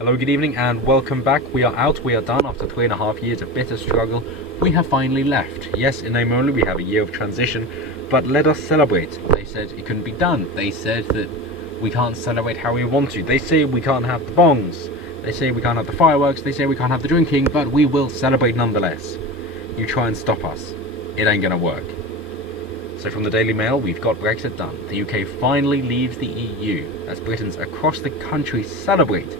Hello, good evening, and welcome back. We are out, we are done. After 3.5 years of bitter struggle, we have finally left. Yes, in name only, we have a year of transition, but let us celebrate. They said it couldn't be done. They said that we can't celebrate how we want to. They say we can't have the bongs. They say we can't have the fireworks. They say we can't have the drinking, but we will celebrate nonetheless. You try and stop us. It ain't gonna work. So from the Daily Mail, we've got Brexit done. The UK finally leaves the EU as Britons across the country celebrate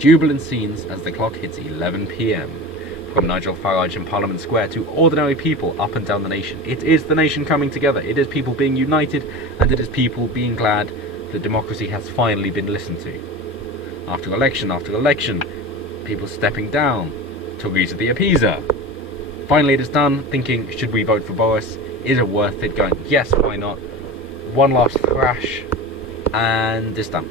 jubilant scenes as the clock hits 11 p.m. From Nigel Farage in Parliament Square to ordinary people up and down the nation, it is the nation coming together. It is people being united, and it is people being glad that democracy has finally been listened to. After election, people stepping down. Theresa the Appeaser. Finally it is done, thinking, should we vote for Boris? Is it worth it? Going, yes, why not? One last thrash, and it's done.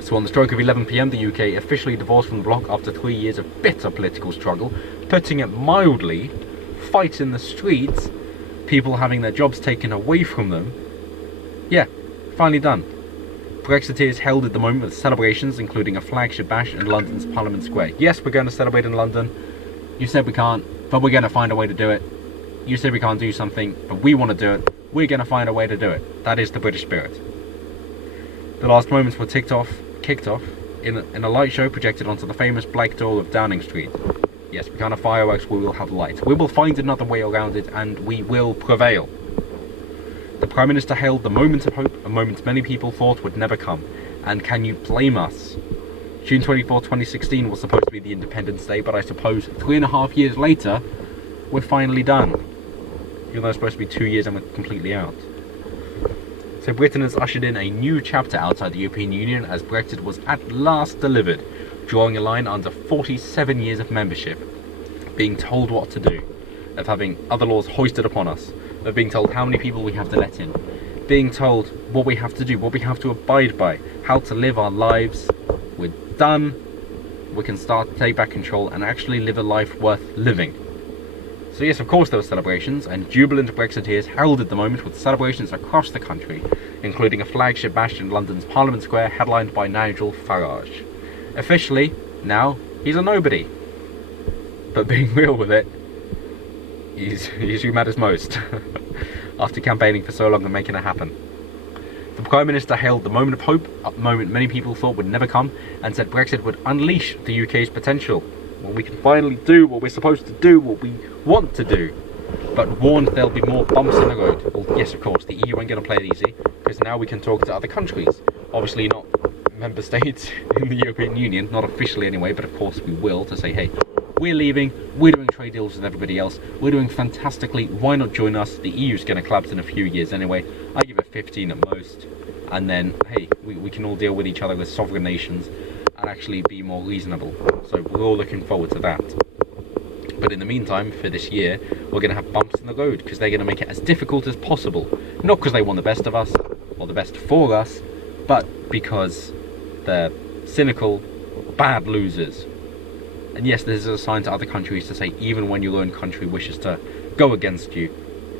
So on the stroke of 11 p.m, the UK officially divorced from the bloc after 3 years of bitter political struggle. Putting it mildly, fights in the streets, people having their jobs taken away from them. Yeah, finally done. Brexiteers held at the moment with celebrations, including a flagship bash in London's Parliament Square. Yes, we're going to celebrate in London. You said we can't, but we're going to find a way to do it. You said we can't do something, but we want to do it. We're going to find a way to do it. That is the British spirit. The last moments were kicked off in a light show projected onto the famous Black Door of Downing Street. Yes, we can't have fireworks, we will have light. We will find another way around it, and we will prevail. The Prime Minister hailed the moment of hope, a moment many people thought would never come. And can you blame us? June 24, 2016 was supposed to be the Independence Day, but I suppose 3.5 years later, we're finally done. Even though it's supposed to be 2 years and we're completely out. So Britain has ushered in a new chapter outside the European Union as Brexit was at last delivered, drawing a line under 47 years of membership, being told what to do, of having other laws hoisted upon us, of being told how many people we have to let in, being told what we have to do, what we have to abide by, how to live our lives. We're done. We can start to take back control and actually live a life worth living. So yes, of course there were celebrations, and jubilant Brexiteers heralded the moment with celebrations across the country, including a flagship bash in London's Parliament Square headlined by Nigel Farage. Officially, now, he's a nobody. But being real with it, he's who matters most, after campaigning for so long and making it happen. The Prime Minister hailed the moment of hope, a moment many people thought would never come, and said Brexit would unleash the UK's potential. Well, we can finally do what we're supposed to do, what we want to do. But warned there'll be more bumps in the road. Well, yes, of course, the EU ain't going to play it easy, because now we can talk to other countries. Obviously not member states in the European Union, not officially anyway, but of course we will, to say, hey, we're leaving, we're doing trade deals with everybody else, we're doing fantastically, why not join us? The EU's going to collapse in a few years anyway. I give it 15 at most. And then, hey, we can all deal with each other as sovereign nations and actually be more reasonable. So we're all looking forward to that. But in the meantime, for this year, we're going to have bumps in the road because they're going to make it as difficult as possible. Not because they want the best of us or the best for us, but because they're cynical, bad losers. And yes, this is a sign to other countries to say, even when your own country wishes to go against you,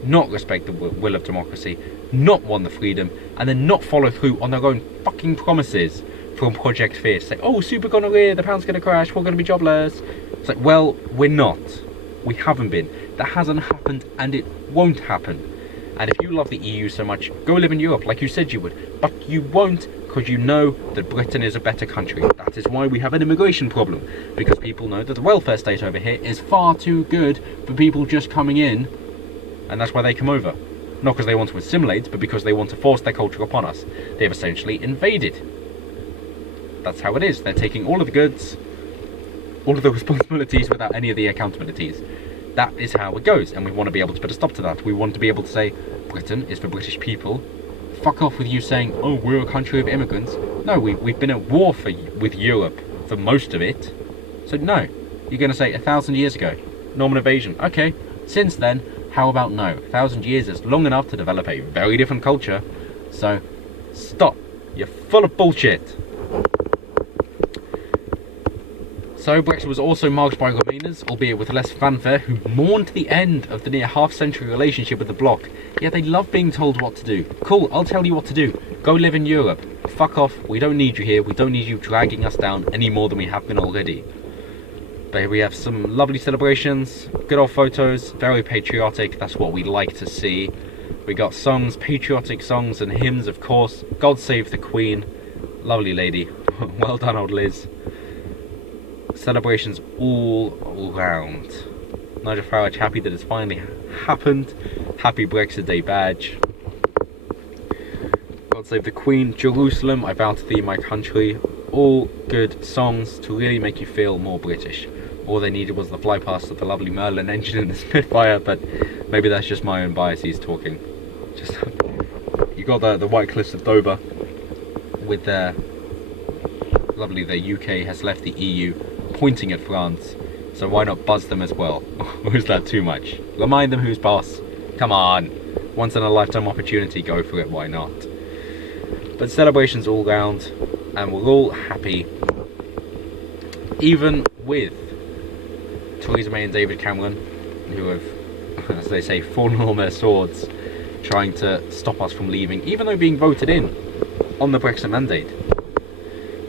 not respect the will of democracy, not want the freedom, and then not follow through on their own fucking promises from Project Fear. Say, oh, super gonorrhea, the pound's going to crash, we're going to be jobless. It's like, well, we're not. We haven't been. That hasn't happened, and it won't happen. And if you love the EU so much, go live in Europe like you said you would. But you won't, because you know that Britain is a better country. That is why we have an immigration problem. Because people know that the welfare state over here is far too good for people just coming in. And that's why they come over. Not because they want to assimilate, but because they want to force their culture upon us. They've essentially invaded. That's how it is. They're taking all of the goods, all of the responsibilities without any of the accountabilities. That is how it goes, and we want to be able to put a stop to that. We want to be able to say, Britain is for British people. Fuck off with you saying, oh, we're a country of immigrants. No, we've been at war with Europe for most of it. So no, you're going to say 1,000 years ago, Norman invasion. Okay, since then, how about no? 1,000 years is long enough to develop a very different culture. So stop. You're full of bullshit. So Brexit was also marked by Remainers, albeit with less fanfare, who mourned the end of the near half-century relationship with the bloc. Yeah, they love being told what to do. Cool, I'll tell you what to do. Go live in Europe. Fuck off, we don't need you here, we don't need you dragging us down any more than we have been already. But here we have some lovely celebrations, good old photos, very patriotic, that's what we like to see. We got songs, patriotic songs and hymns, of course. God Save the Queen. Lovely lady. Well done, old Liz. Celebrations all round. Nigel Farage happy that it's finally happened. Happy Brexit Day badge. God Save the Queen. Jerusalem, I vow to thee, my country. All good songs to really make you feel more British. All they needed was the fly past of the lovely Merlin engine in the Spitfire, but maybe that's just my own biases talking. Just you got the White Cliffs of Dover with their lovely, the UK has left the EU, pointing at France, so why not buzz them as well? Or is that too much? Remind them who's boss. Come on, once in a lifetime opportunity, go for it, why not? But celebrations all round, and we're all happy, even with Theresa May and David Cameron, who have, as they say, fallen on their swords, trying to stop us from leaving, even though being voted in on the Brexit mandate.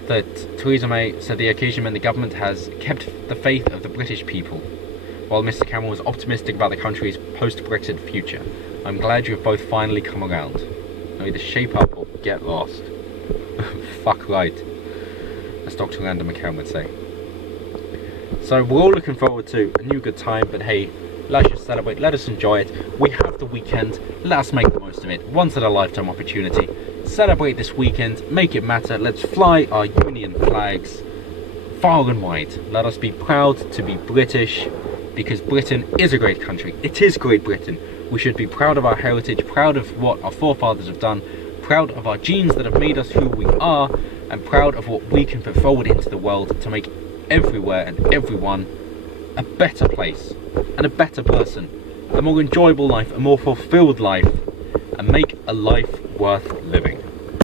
That Theresa May said the occasion when the government has kept the faith of the British people, while Mr Cameron was optimistic about the country's post-Brexit future. I'm glad you have both finally come around. Now either shape up or get lost. Fuck right, as Dr. Randa McCann would say. So we're all looking forward to a new good time, but hey, let's just celebrate, let us enjoy it. We have the weekend, let us make the most of it. Once in a lifetime opportunity. Celebrate this weekend, make it matter, let's fly our Union flags far and wide. Let us be proud to be British, because Britain is a great country. It is Great Britain. We should be proud of our heritage, proud of what our forefathers have done, proud of our genes that have made us who we are, and proud of what we can put forward into the world to make everywhere and everyone a better place and a better person, a more enjoyable life, a more fulfilled life, and make a life worth living.